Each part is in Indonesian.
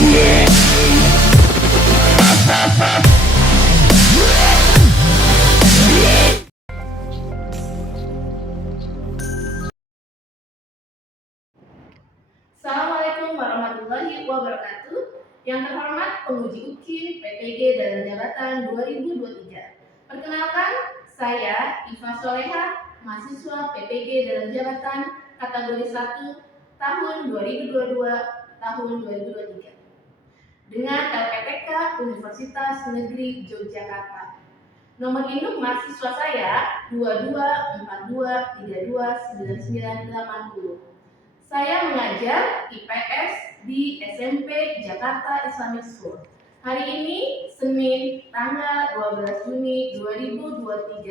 Assalamualaikum warahmatullahi wabarakatuh. Yang terhormat penguji UKIN PPG dalam jabatan 2023. Perkenalkan, saya Iva Soleha, mahasiswa PPG dalam jabatan kategori 1 tahun 2022 tahun 2023 dengan LPTK Universitas Negeri Yogyakarta. Nomor induk mahasiswa saya 2242329980. Saya mengajar IPS di SMP Jakarta Islamic School. Hari ini, Senin, tanggal 12 Juni 2023,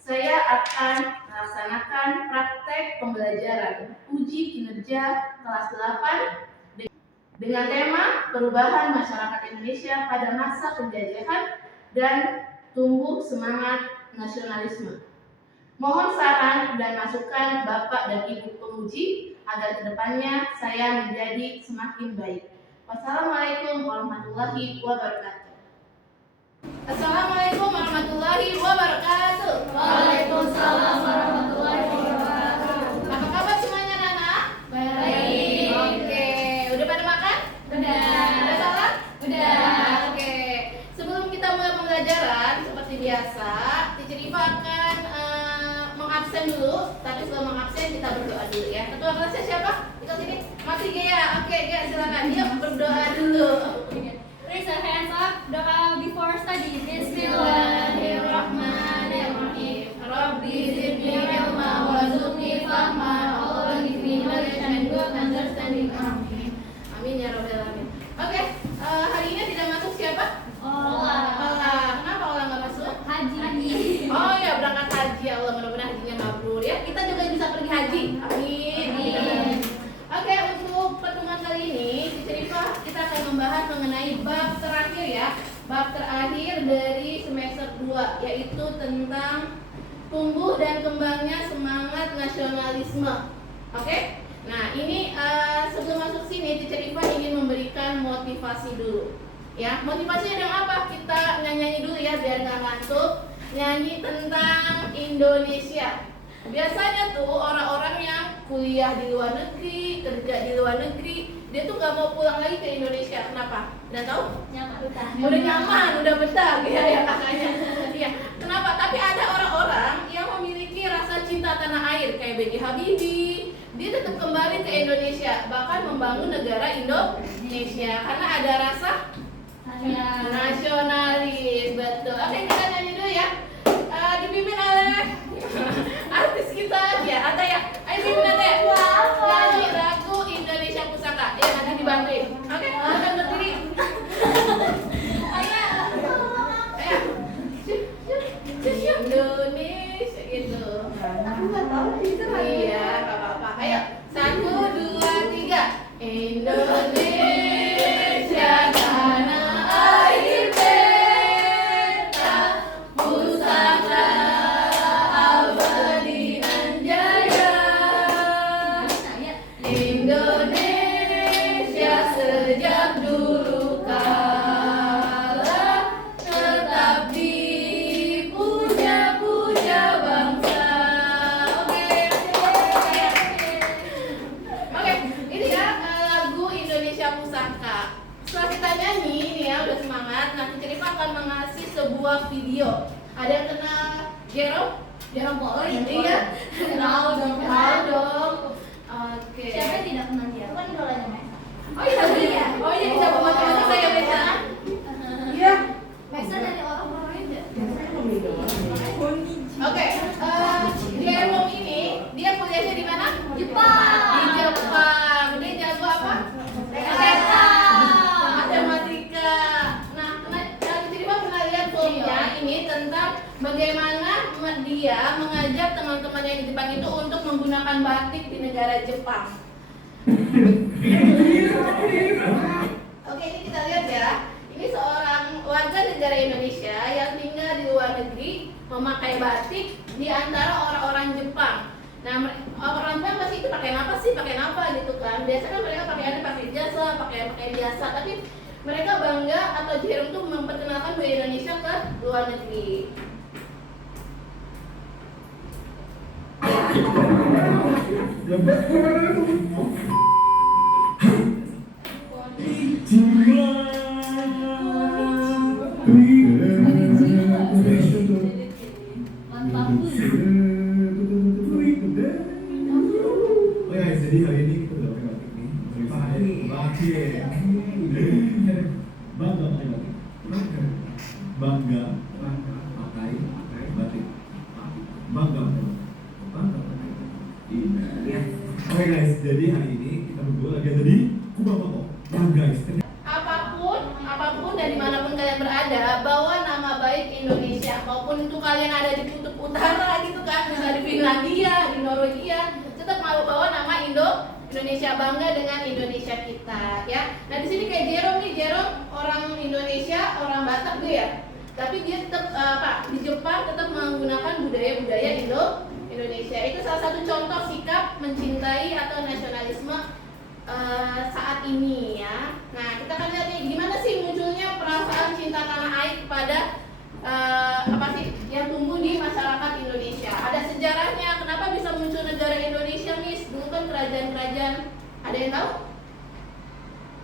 saya akan melaksanakan praktek pembelajaran uji kinerja kelas 8 dengan tema perubahan masyarakat Indonesia pada masa penjajahan dan tumbuh semangat nasionalisme. Mohon saran dan masukan Bapak dan Ibu penguji agar kedepannya saya menjadi semakin baik. Wassalamualaikum warahmatullahi wabarakatuh. Assalamualaikum warahmatullahi wabarakatuh. Waalaikumsalam warahmatullahi wabarakatuh. Apa kabar semuanya, Nana? Baik. Oke, udah pada makan? Udah. Udah salat? Udah. Oke. Sebelum kita mulai pembelajaran seperti biasa, Teacher Iva akan mengabsen dulu, tapi sebelum mengabsen kita berdoa dulu ya. Ketua kelasnya siapa? Kita sini. Masih Gea. Oke, Gea silakan. Yuk berdoa dulu. Raise your hands up. Doa before study. Bismillahirrahmanirrahim. Rabbi zidni ilma warzuqni fahma. Allah give me knowledge and good understanding. Amin. Amin ya rabbal alamin. Oke, hari ini tidak masuk siapa? Olah. Olah. Kenapa Olah nggak masuk? Haji. Oh ya, berangkat haji. Allah mudah-mudahan hajinya mabrur ya. Kita juga bisa pergi haji. Amin. Amin. Oke, untuk pertemuan kali ini kita akan membahas mengenai bab terakhir ya. Bab terakhir dari semester 2, yaitu tentang tumbuh dan kembangnya semangat nasionalisme. Oke? Nah, ini sebelum masuk sini Teacher Iva ingin memberikan motivasi dulu. Ya, motivasinya dengan apa? Kita nyanyi dulu ya biar nggak ngantuk. Nyanyi tentang Indonesia. Biasanya tuh orang-orang yang kuliah di luar negeri, kerja di luar negeri, dia tuh nggak mau pulang lagi ke Indonesia. Kenapa? Udah tahu? Nyaman. Udah nyaman, udah betah gitu ya kakaknya. Iya. Kenapa? Tapi ada orang-orang yang memiliki rasa cinta tanah air kayak B.J. Habibie. Dia tetap kembali ke Indonesia, bahkan membangun negara Indonesia karena ada rasa nasionalis. Betul. Oke, kita nyanyi dulu ya. Dipimpin oleh artis kita ya, Ata ya. Ayo pimpin Ata ya. Nyanyi lagu Indonesia Pusaka. Ya nanti dibantuin. Oke, kita berdiri. Ayo. Indonesia gitu. Aku nggak tahu itu lagi. Iya, nggak apa-apa. Ayo, 1, 2, 3. Indonesia tanah air beta, pusaka abadi nan jaya. Indonesia sejak dulu kala tetap dipuja-puja bangsa. Oke, ini ya lagu Indonesia Pusaka. Setelah kita nyanyi, ini ya udah semangat. Nanti Cerita akan mengasih sebuah video. Ada yang kenal Jerome? Jerome Paulo. Iya. Kenal dong. Kenal dong. Oke. Siapa yang tidak kenal dia? Kan idolanya Mesa. Oh iya. Oh iya, kita pemakai saya beda. Iya. Mesa dari orang-orang itu. Oke, Jerome ini dia kuliahnya di mana? Jepang. Di Jepang. Dia jago apa? Matematika. Matematika. Nah, Cerita pernah lihat filmnya ini tentang bagaimana dia mengajak teman-temannya di Jepang itu untuk menggunakan batik di negara Jepang. Oke, ini kita lihat ya. Ini seorang warga negara Indonesia yang tinggal di luar negeri memakai batik di antara orang-orang Jepang. Nah, orang Jepang pasti itu pakai apa sih? Pakai pakaian apa gitu kan. Biasanya kan mereka pakaiannya pakai jas lah, pakaian biasa, tapi mereka bangga atau Jerome tuh memperkenalkan budaya Indonesia ke luar negeri. Oh ya, jadi hari ini kita udah pakai batik nih. Bangga pakai batik. Bangga pakai batik. Bangga pakai batik. Iya. Oke guys, jadi hari ini kita berdua lagi ada di Kumamoto. Nah guys, apapun dan dimanapun kalian berada, bawa nama baik Indonesia. Maupun itu kalian ada di kutub utara gitu kan, misalnya di Finlandia, di Norwegia, tetap mau bawa nama Indonesia, bangga dengan Indonesia kita, ya. Nah di sini kayak Jerome nih, Jerome orang Indonesia, orang Batak dia ya. Tapi dia tetap di Jepang tetap menggunakan budaya Indonesia. Itu salah satu contoh sikap mencintai atau nasionalisme saat ini ya. Nah kita akan lihat nih gimana sih munculnya perasaan cinta tanah air kepada apa sih yang tumbuh di masyarakat Indonesia. Ada sejarahnya kenapa bisa muncul negara Indonesia, Miss. Dulu kan kerajaan-kerajaan, ada yang tahu?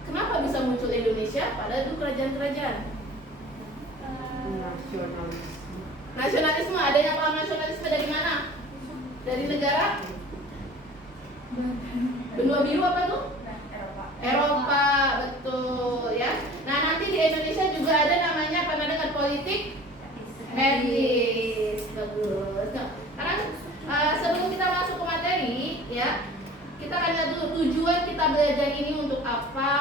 Kenapa bisa muncul Indonesia padahal dulu kerajaan-kerajaan? Nasionalisme. Ada yang paham nasionalisme dari mana? Dari negara? Benua biru apa tuh? Eropa, betul ya. Nah nanti di Indonesia juga ada namanya apa dengan politik etis, bagus. Nah, sekarang sebelum kita masuk ke materi ya, kita akan lihat dulu tujuan kita belajar ini untuk apa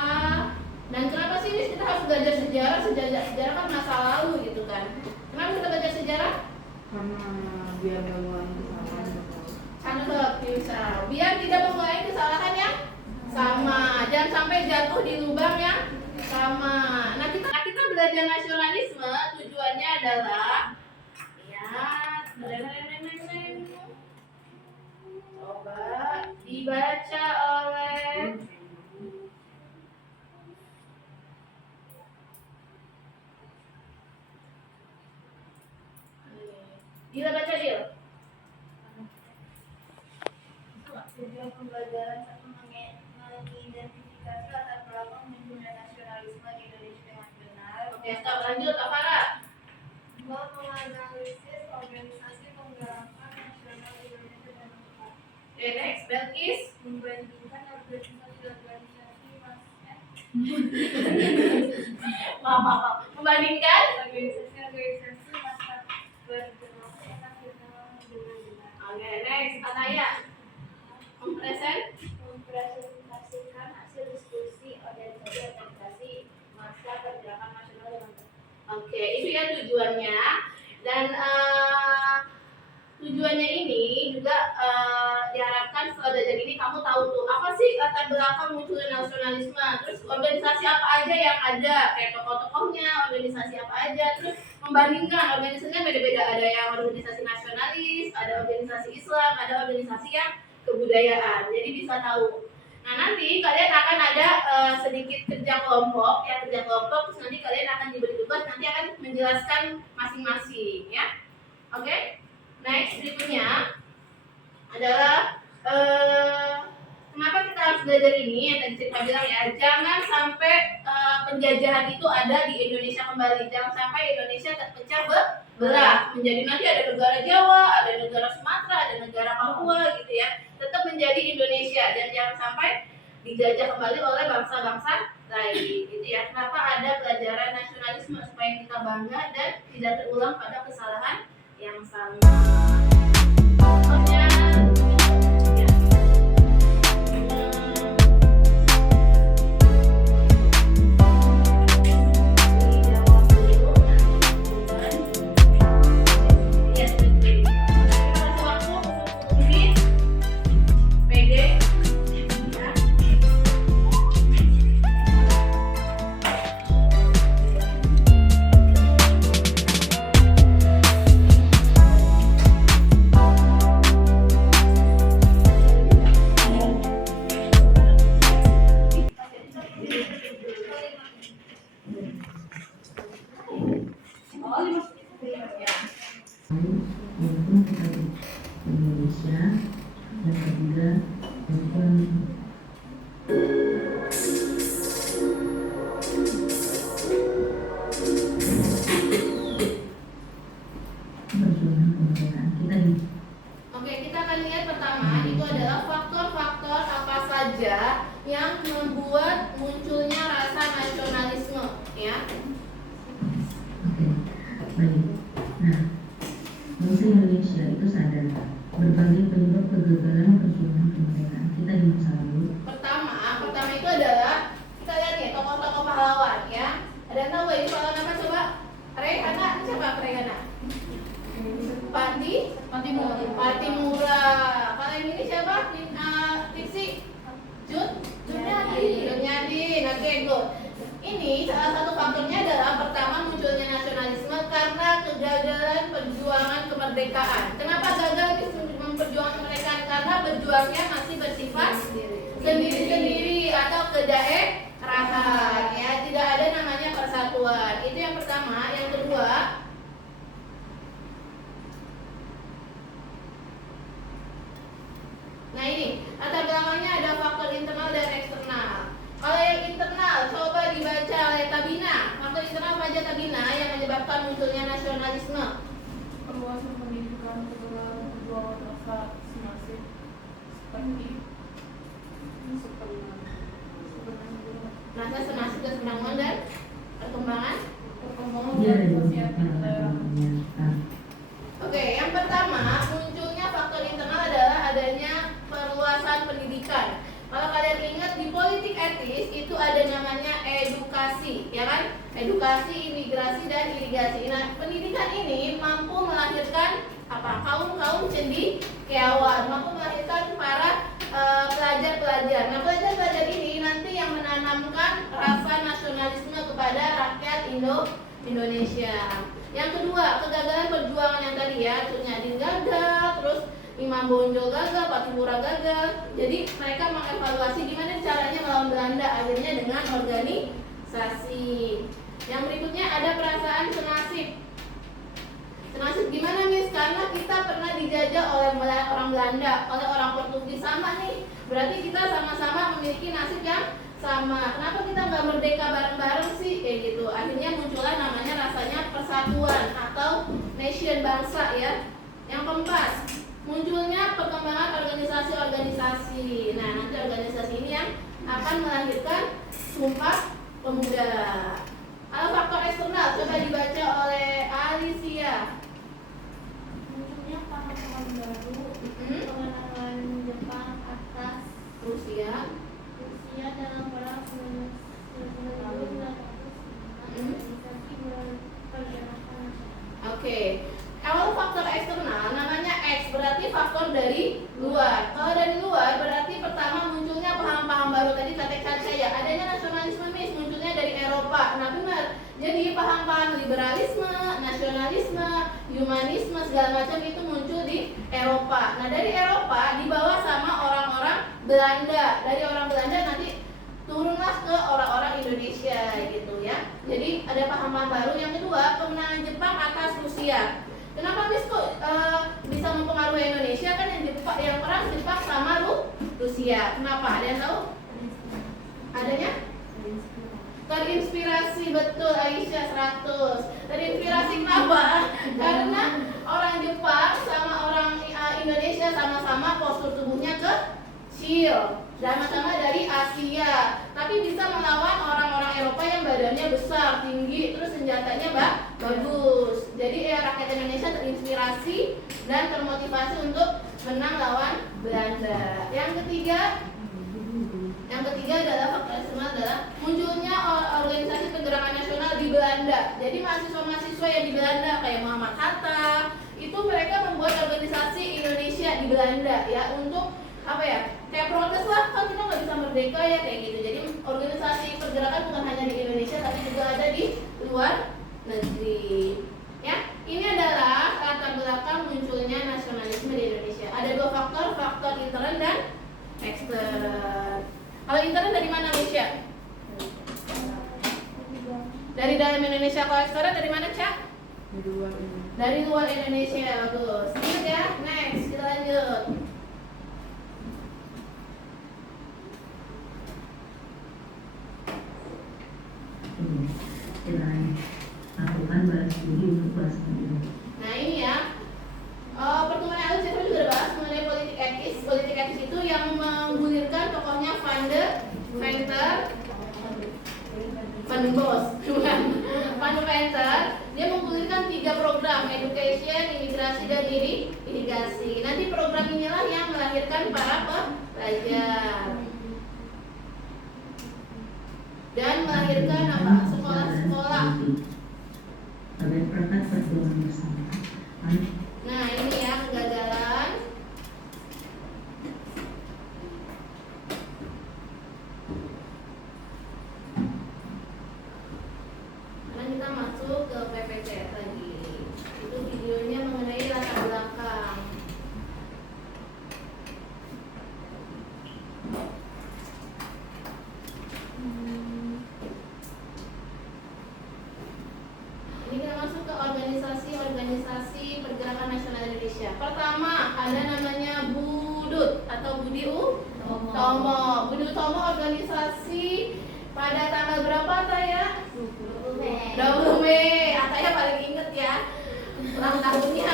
dan kenapa sih Miss kita harus belajar sejarah? Sejarah kan masa lalu gitu kan. Kenapa kita belajar sejarah? Karena biar nggak ngulangin kesalahan. Biar tidak mengulangi kesalahan yang sama, jangan sampai jatuh di lubang yang sama. Nah kita belajar nasionalisme tujuannya adalah ya coba dibaca oleh Dila, baca Dil. Tujuan pembelajaran satu mengidentifikasi latar belakang munculnya nasionalisme di Indonesia dengan benar. Oke, stop, lanjut Kak Farah. Dua, menganalisis organisasi penggerakan nasional Indonesia dan tepat. Oke, next, Belkis. Membandingkan organisasi-organisasi Maaf. Membandingkan organisasi-organisasi masa berdemokrasi nasional dengan benar. Oke, next, Anaya. Mempresentasikan hasil diskusi organisasi masa pergerakan nasional dengan tepat. Oke, itu ya tujuannya. Dan tujuannya ini juga diharapkan setelah belajar ini kamu tahu tuh apa sih latar belakang munculnya nasionalisme, terus organisasi apa aja yang ada, kayak tokoh-tokohnya, organisasi apa aja, terus membandingkan organisasinya beda-beda, ada yang organisasi nasionalis, ada organisasi Islam, ada organisasi yang kebudayaan, jadi bisa tahu. Nah nanti kalian akan ada sedikit kerja kelompok, terus nanti kalian akan diberi tugas, nanti akan menjelaskan masing-masing ya. Oke? Next berikutnya adalah kenapa kita harus belajar ini yang tadi saya bilang ya, jangan sampai penjajahan itu ada di Indonesia kembali, jangan sampai Indonesia terpecah belah menjadi nanti ada negara Jawa, ada negara Sumatera, ada negara Papua gitu ya, tetap menjadi Indonesia dan jangan sampai dijajah kembali oleh bangsa-bangsa lain gitu ya. Kenapa ada pelajaran nasionalisme supaya kita bangga dan tidak terulang pada kesalahan yang sama. Contohnya ya. Dijawab dulu. Ya, seperti ini. Kasih waktu mungkin PD ya. Baik. Nah, bangsa Indonesia itu sadar berbagai penyebab kegagalan perjuangan kemerdekaan kita di masa lalu. Pertama itu adalah kita lihat nih tokoh-tokoh pahlawan ya. Ada yang tahu ini pahlawan apa coba? Rehana, siapa Rehana? Patimura. Kalau yang ini siapa? Tiksi? Junyadi. Oke, good. Ini salah satu faktornya adalah pertama munculnya nasionalisme karena kegagalan perjuangan kemerdekaan. Kenapa gagal memperjuangkan kemerdekaan? Karena berjuangnya masih bersifat sendiri-sendiri atau kedaerahan ya, tidak ada namanya persatuan. Itu yang pertama. Yang kedua, nah ini latar belakangnya ada faktor internal dan eksternal. Kalau yang internal coba dibaca oleh Tabina. Faktor internal apa aja Tabina yang menyebabkan munculnya nasionalisme? Perluasan pendidikan, pergerakan perjuangan rasa senasib Rasa senasib dan pembangunan dan perkembangan. Dia ada dua faktor latarnya. Oke, yang pertama munculnya faktor internal adalah adanya perluasan pendidikan. Kalau kalian ingat di politik etis itu ada namanya edukasi, ya kan? Edukasi, imigrasi dan irigasi. Nah, pendidikan ini mampu melahirkan apa? Kaum cendekiawan, mampu melahirkan para pelajar-pelajar. Nah, pelajar-pelajar ini nanti yang menanamkan rasa nasionalisme kepada rakyat Indonesia. Yang kedua, kegagalan perjuangan yang tadi ya, Sunyadin gagal, terus Imam Bonjol gagal, Patimura gagal. Jadi mereka mengevaluasi gimana caranya melawan Belanda, akhirnya dengan organisasi. Yang berikutnya ada perasaan senasib. Senasib gimana Miss? Karena kita pernah dijajah oleh orang Belanda, oleh orang Portugis, sama nih. Berarti kita sama-sama memiliki nasib yang sama. Kenapa kita nggak merdeka bareng-bareng sih? Kayak gitu. Akhirnya muncullah namanya rasanya persatuan atau nation, bangsa ya. Yang keempat, munculnya perkembangan organisasi-organisasi. Nah, nanti organisasi ini yang akan melahirkan Sumpah Pemuda. Kalau faktor eksternal coba dibaca oleh Alicia. Munculnya paham-paham baru, pengenalan Jepang atas Rusia. dalam perang 1914 organisasi pergerakan nasional. Oke. Kalau faktor eksternal namanya X, berarti faktor dari luar. Kalau dari luar berarti pertama munculnya paham-paham baru. Tadi katakan saya adanya nasionalisme Miss, munculnya dari Eropa. Nah benar. Jadi paham-paham liberalisme, nasionalisme, humanisme segala macam itu muncul di Eropa. Nah dari Eropa dibawa sama orang-orang Belanda. Dari orang Belanda nanti turunlah ke orang-orang Indonesia gitu ya. Jadi ada paham-paham baru. Yang kedua, kemenangan Jepang atas Rusia. Kenapa Miss kok bisa mempengaruhi Indonesia? Kan yang perang Jepang sama Rusia. Kenapa? Ada yang tahu? Adanya? Terinspirasi, betul Aisyah 100. Terinspirasi kenapa? Karena orang Jepang sama orang Indonesia sama-sama postur tubuhnya kecil, sama-sama dari Asia, tapi bisa melawan orang-orang Eropa yang badannya besar, tinggi, terus senjatanya bagus. Jadi rakyat Indonesia terinspirasi dan termotivasi untuk menang lawan Belanda. Yang ketiga adalah faktor eksternal adalah munculnya organisasi pergerakan nasional di Belanda. Jadi mahasiswa-mahasiswa yang di Belanda kayak Muhammad Hatta itu mereka membuat organisasi Indonesia di Belanda ya untuk apa ya, kayak protes lah, kan kita nggak bisa merdeka ya kayak gitu. Jadi organisasi pergerakan bukan hanya di Indonesia tapi juga ada di luar negeri ya. Ini adalah latar belakang munculnya nasionalisme di Indonesia. Ada dua faktor intern dan ekstern. Kalau intern dari mana Misha? Dari dalam Indonesia. Kalau ekstern dari mana Cak? Dari luar Indonesia. Bagus. Ingat ya. Next kita lanjut. Dan lakukan balas studi untuk kelas ini. Nah ini ya, pertemuan yang lalu saya juga udah bahas mengenai politik etis. Politik etis itu yang menggulirkan tokohnya Van den Bos, Van den Venter. Dia menggulirkan 3 3 program, education, imigrasi, dan irigasi. Nanti program inilah yang melahirkan para pelajar dan melahirkan apa? Sekolah-sekolah. Agar perangkat perjuangan bersama. Nah ini ya kegagalan. Sekarang kita masuk ke PPTS lagi. Itu videonya mengenai latar belakang. Ini kita masuk ke organisasi Pergerakan Nasional Indonesia. Pertama ada namanya Budut atau Budi Utomo. Budi Utomo organisasi pada tanggal berapa Taya? 20 Mei. Ataya paling inget ya ulang tahunnya.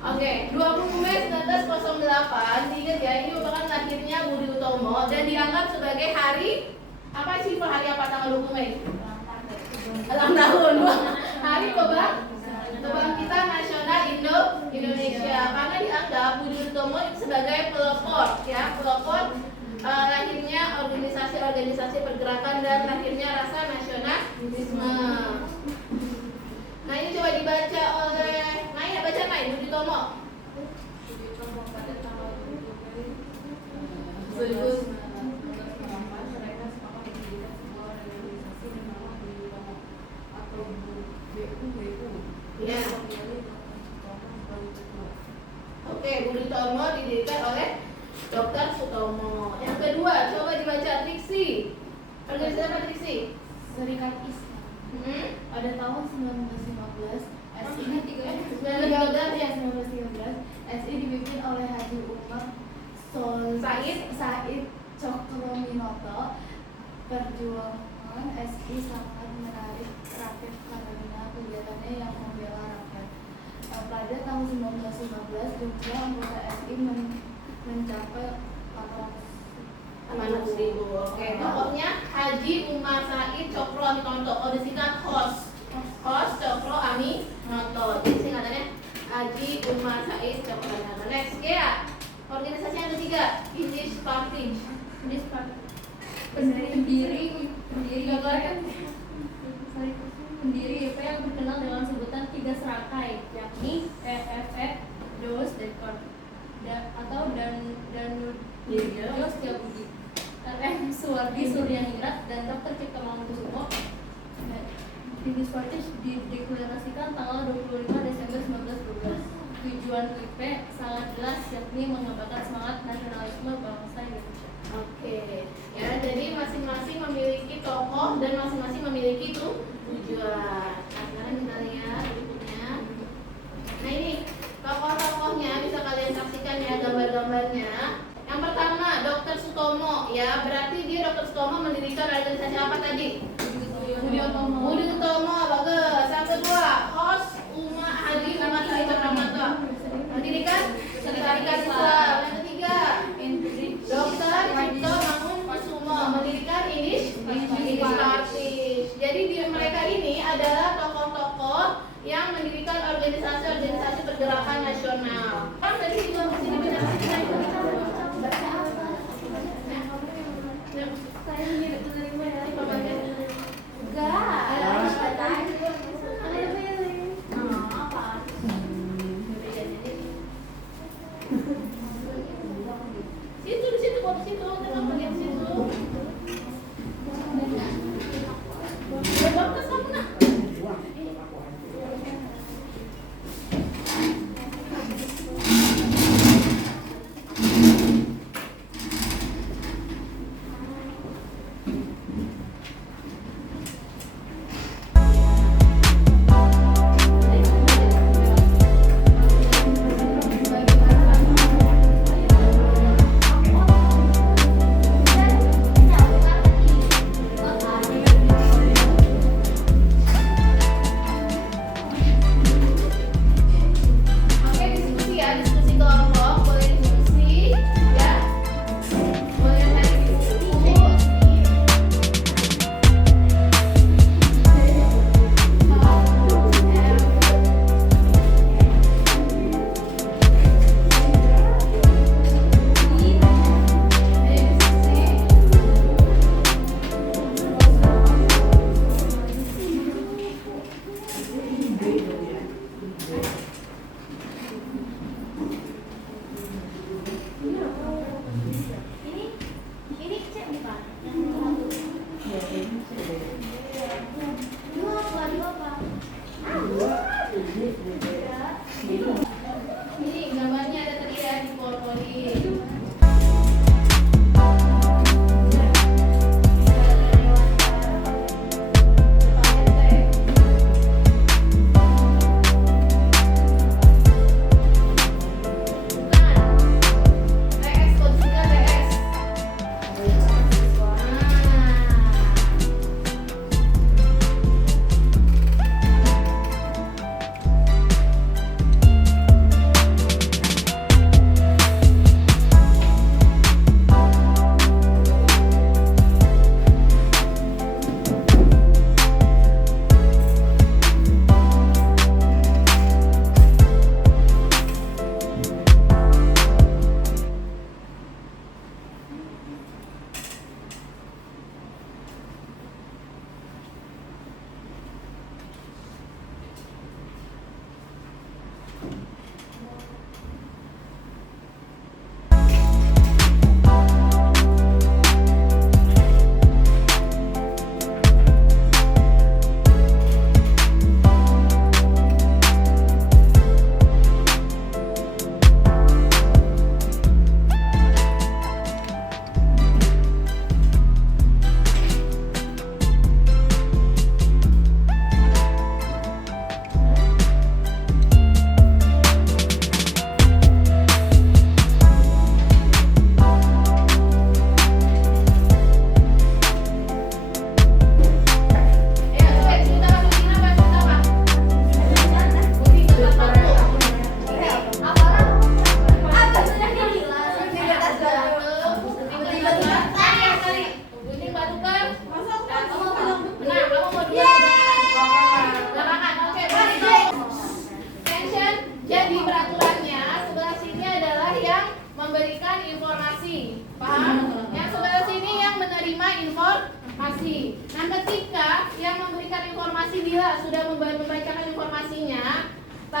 Oke, 20 Mei 1908. Diingat ya, ini merupakan lahirnya Budi Utomo dan dianggap sebagai hari apa sih Pak? Hari apa tanggal 20 Mei? Ulang tahun. Hari Kebangkitan Nasional Indonesia. Karena dianggap Budi Utomo sebagai pelopor ya, pelopor lahirnya organisasi-organisasi pergerakan dan lahirnya rasa nasionalisme. Nah ini coba dibaca oleh Naya, baca Naya, Budi Utomo. Budi Utomo pada tanggal 20 Mei 2000. 1908 mereka sepakat mendirikan sebuah organisasi bernama Budi Utomo atau BUBU. Ya. Memilih Dr. Sutomo sebagai ketua. Oke, Budi Utomo didirikan oleh Dr. Sutomo. Yang kedua, coba dibaca Triksi. Organisasi apa Triksi? Serikat Islam. Pada tahun 1915, SI 1913 SI dipimpin oleh Haji Umar Said Cokroaminoto. Perjuangan SI sangat menarik rakyat karena kegiatannya yang membela rakyat. Pada tahun 1915 jumlah anggota SI mencapai 800.000. Oke, tokohnya Haji Umar Said Cokroaminoto. Oh, disingkat HOS. HOS Cokroaminoto. Jadi singkatannya Haji Umar Said Cokroaminoto. Next, ya. Organisasi yang ketiga, Indies Party. pendiri IP yang terkenal dengan sebutan 3 serangkai, yakni EFF, DOS, atau Danudjo Setiabudi, RM Suwardi Suryaningrat, dan Dr. Cipto Mangunkusumo. Indies Party dideklarasikan tanggal 25 Desember 1912. Tujuan IP sangat jelas, yakni mengembangkan semangat nasionalisme bangsa Indonesia. Oke, ya jadi masing-masing memiliki tokoh dan masing-masing memiliki tujuan. Nah, sekarang kita lihat berikutnya. Nah ini tokoh-tokohnya bisa kalian saksikan ya gambar-gambarnya. Yang pertama Dr. Sutomo ya, berarti dia Dr. Sutomo mendirikan organisasi apa tadi? Budi Utomo, bagus. Yang kedua HOS Haji Umar Said Cokroaminoto mendirikan Serikat Islam. Yang ketiga Dr. Cipto Mangunkusumo mendirikan Indies Party. Jadi mereka ini adalah tokoh-tokoh yang mendirikan organisasi-organisasi pergerakan nasional. Kan tadi juga mesti dibaca. Saya menerima dari pembagian. Enggak.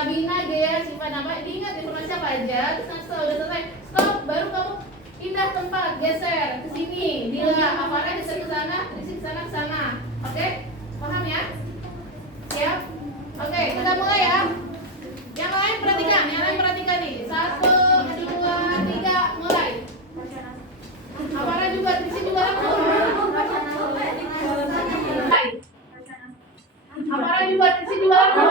Sabina, Gea, Siva, nama diingat informasi siapa aja. Terus nanti setelah udah selesai, stop, baru kamu pindah tempat, geser ke sini. Dila, Afara geser ke sana, Trisi ke sana, ke sana. Oke? Paham ya? Siap? Oke, kita mulai ya. Yang lain perhatikan nih. 1, 2, 3, mulai. Afara juga, Trisi juga langsung. Afara juga, Trisi juga langsung.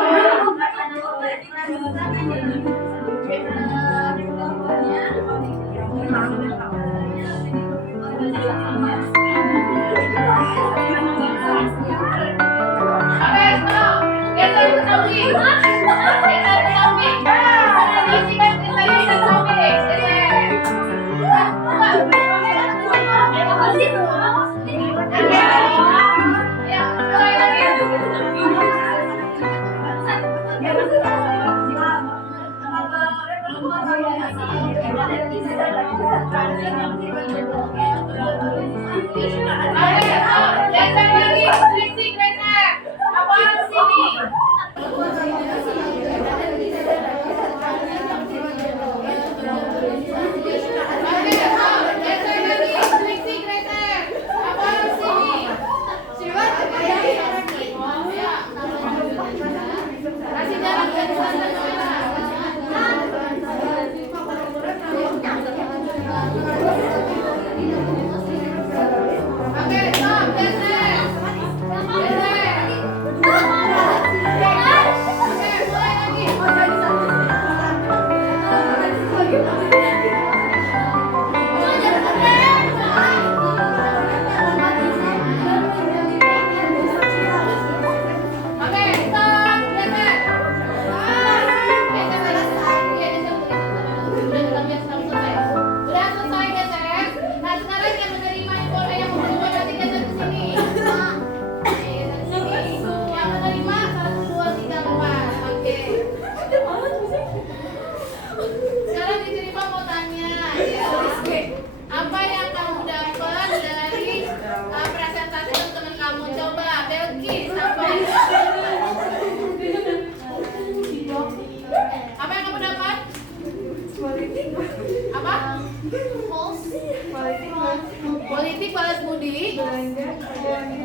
Politik balas budi.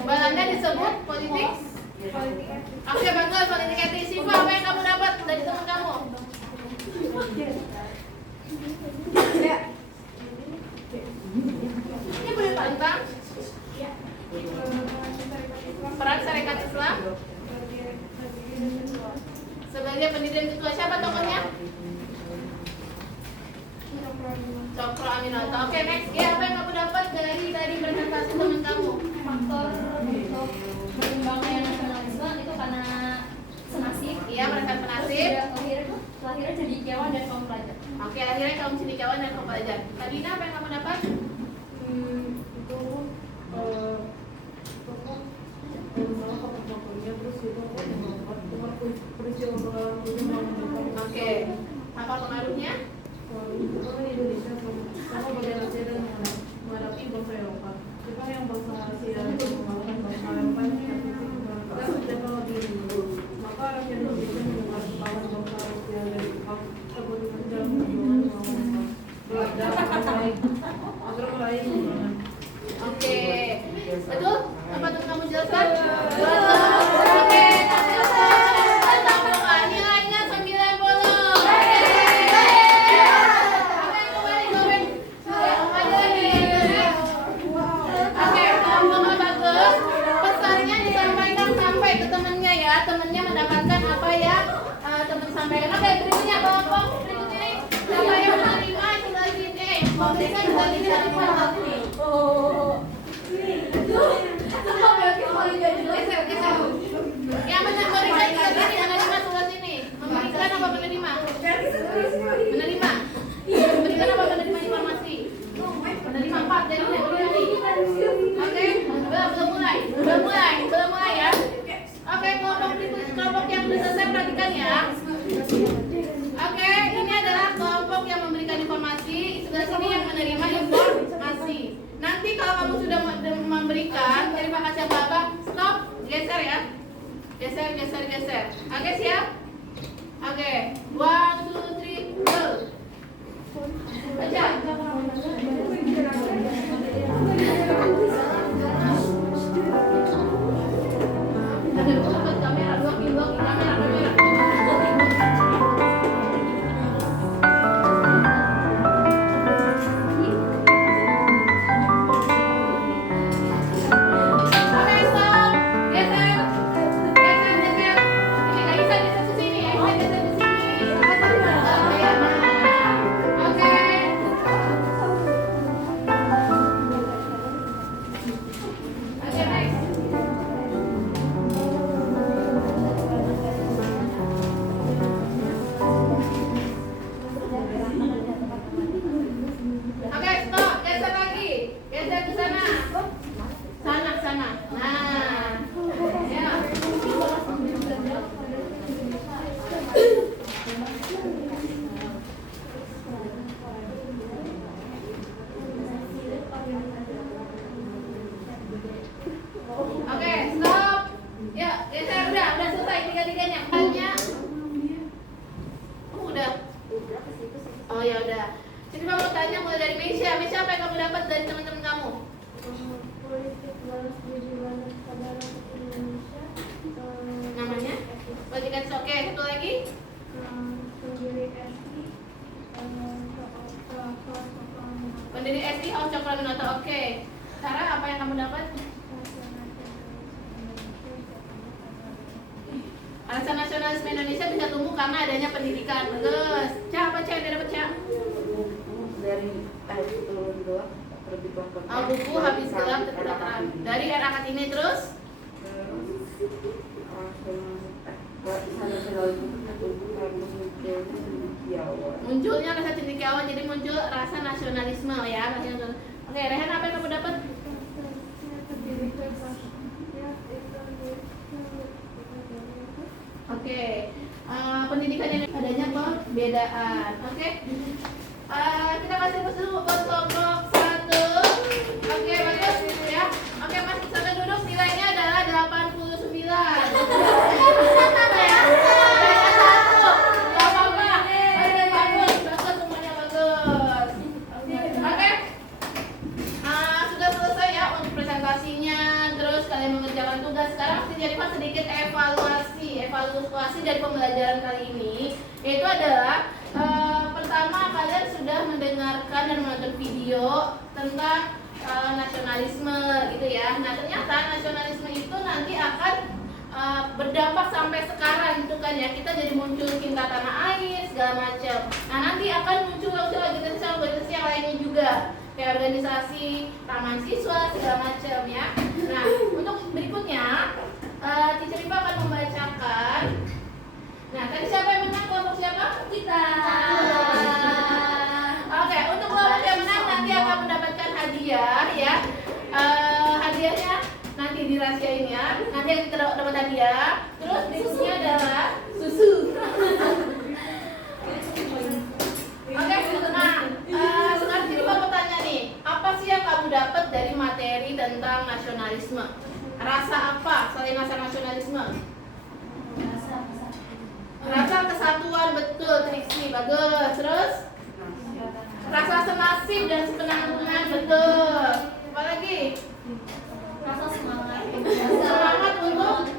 Belanda disebut politik. Oke, bagus. Politik etis. Siva, apa yang kamu dapat dari teman kamu? Ini boleh tentang peran Syarikat Islam sebagai pendirian ketua. Siapa tokohnya? Cokro Aminoto. Oke, next. Ya, apa yang kamu dapat dari presentasi teman kamu? Faktor untuk berkembangnya nasionalisme itu karena senasib. Iya, mereka senasib. Lahirnya jadi cendekiawan dan kaum pelajar. Oke, akhirnya kaum cendekiawan dan kaum pelajar. Sabina, apa yang kamu dapat? Itu terus itu peristiwa. Oke, apa pengaruhnya? Indonesia sama bagaimana Asia dan menghadapi bangsa Eropa. Jepang yang bangsa Asia mengalahkan bangsa Eropa dan teknologi dulu. Maka rakyat Indonesia mendengar ketahuan bangsa Asia dari Jepang terbunuh dalam perjuangan melawan Belanda agar meraih kemenangan. Oke, betul? Apa tuh kamu jelaskan? Betul. Oke, nilainya 90. Oke, ngomong bagus. Pesannya disampaikan sampai ke temennya ya. Temennya mendapatkan apa ya teman sampaikan. Oke, berikutnya kelompok berikut ini. Siapa yang menerima sebelah sini? Memberikan sebelah sini. Yang memberikan sebelah sini, menerima sebelah sini. Memberikan apa menerima? Menerima. Memberikan apa menerima informasi? Menerima 4 dari Oke, belum mulai ya. Oke, kelompok berikut, kelompok yang sudah selesai perhatikan ya. Oke, ini adalah kelompok yang memberikan informasi. Sebelah sini yang menerima informasi. Nanti kalau kamu sudah memberikan, terima kasih apa-apa, stop, geser ya. Geser. Oke, siap? Oke, 1, 2, 3, go. Baca. Ada bukan kamera, blocking kamera. Oke, stop. Geser. Ini nggak bisa geser ke sini ya. Kita geser ke sini. Oke, nah. Oke. Oke, next. Oke, stop. Geser lagi. Geser ke sana. Sana. Nah. Ya. Oke, stop. Ya, geser udah selesai tiga-tiganya. Tanya. Oh, udah. Oh ya udah. Jadi mau tanya mulai dari Mesya. Mesya, apa yang kamu dapat dari teman-teman kamu? Politik balas budi balas kedaulatan Indonesia. Namanya? Politik oke. Satu lagi? Pendiri SI. Pendiri SI House Coklat Minoto. Oke. Sarah, apa yang kamu dapat? Alasan nasionalisme Indonesia bisa tumbuh karena adanya pendidikan. Bagus. Cak, apa Cak yang dia dapat Cak? Dari turun gelap lebih Oh, buku habis gelap terlihat terang. Dari era Kartini terus? Munculnya rasa cendekiawan, jadi muncul rasa nasionalisme ya. Oke, Rehan, apa yang kamu dapat? Oke, pendidikan yang adanya perbedaan. Oke, kita kasih dulu buat kelompok 1. Oke, bagus ya. Oke, Mas, sampai duduk, nilainya adalah 89. Ya. Gak apa-apa. Bagus, semuanya bagus. Oke, sudah selesai ya untuk presentasinya. Terus kalian mengerjakan tugas. Sekarang jadi Mas sedikit evaluasi dari pembelajaran kali ini, yaitu adalah pertama kalian sudah mendengarkan dan menonton video tentang nasionalisme gitu ya. Nah, ternyata nasionalisme itu nanti akan berdampak sampai sekarang gitu kan ya. Kita jadi muncul cinta tanah air segala macam. Nah, nanti akan muncul organisasi yang lainnya juga, kayak organisasi taman siswa segala macam ya. Nah, untuk berikutnya Teacher Ipa akan membacakan. Nah, tadi siapa yang menang? Kelompok siapa? Kita. Oke, untuk kelompok yang menang nanti akan mendapatkan hadiah ya. Hadiahnya nanti dirahasiain ya. Nanti yang kita dapat hadiah. Terus berikutnya adalah susu. Oke, nah sekarang jadi mau tanya nih, apa sih yang kamu dapat dari materi tentang nasionalisme? Rasa apa selain rasa nasionalisme? Rasa kesatuan, betul Triksi, bagus. Terus rasa senasib dan sepenanggungan, betul. Apa lagi? Rasa semangat untuk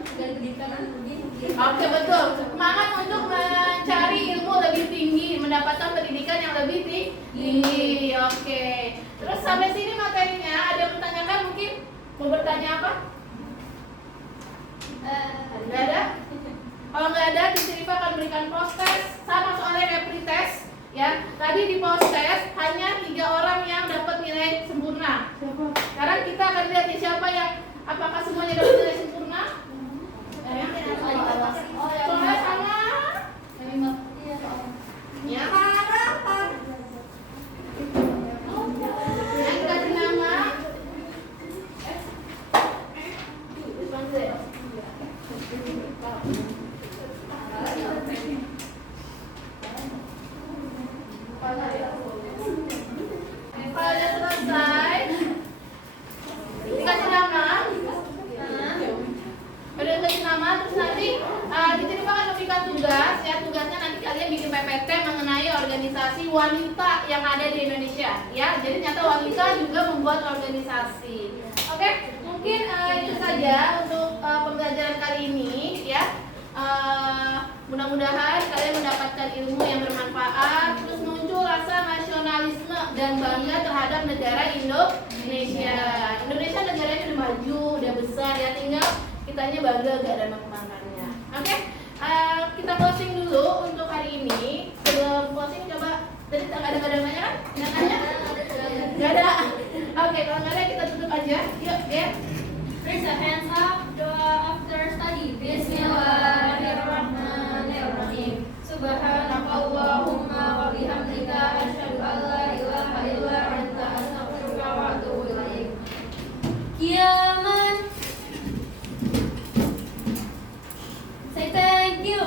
oke, betul. Semangat untuk mencari ilmu lebih tinggi, mendapatkan pendidikan yang lebih tinggi. Oke. Terus sampai sini materinya ada yang bertanyakan mungkin? Mau bertanya apa? Nggak ada? Kalau nggak ada, Teacher Ipa akan berikan post test sama soalnya kayak pretest ya. Tadi di post test hanya 3 orang yang dapat nilai sempurna. Sekarang kita akan lihat nih siapa yang apakah semuanya dapat nilai sempurna? Soalnya sama. Ya, yang dikasih nama. Kalau udah selesai, dikasih nama. Udah dikasih nama, terus nanti Teacher Ipa akan memberikan tugas ya. Tugasnya PPT mengenai organisasi wanita yang ada di Indonesia ya. Jadi ternyata wanita juga membuat organisasi. Oke, mungkin itu saja untuk pembelajaran kali ini ya. Mudah-mudahan kalian mendapatkan ilmu yang bermanfaat, terus muncul rasa nasionalisme dan bangga terhadap negara Indonesia. Indonesia negaranya udah maju, udah besar ya, tinggal kitanya bangga gak ada mengembangkannya. Oke, kita closing dulu untuk hari ini. Sebelum closing coba tadi ada nanya kan? Nanya? Gak ada. Oke, kalau nggak ada kita tutup aja. Yuk, ya. Raise your hands up. Doa after study. Bismillahirrahmanirrahim. Subhanakallahumma wa bihamdika asyhadu an la ilaha illa anta astaghfiruka wa atubu ilaik. Kiaman. Say thank you.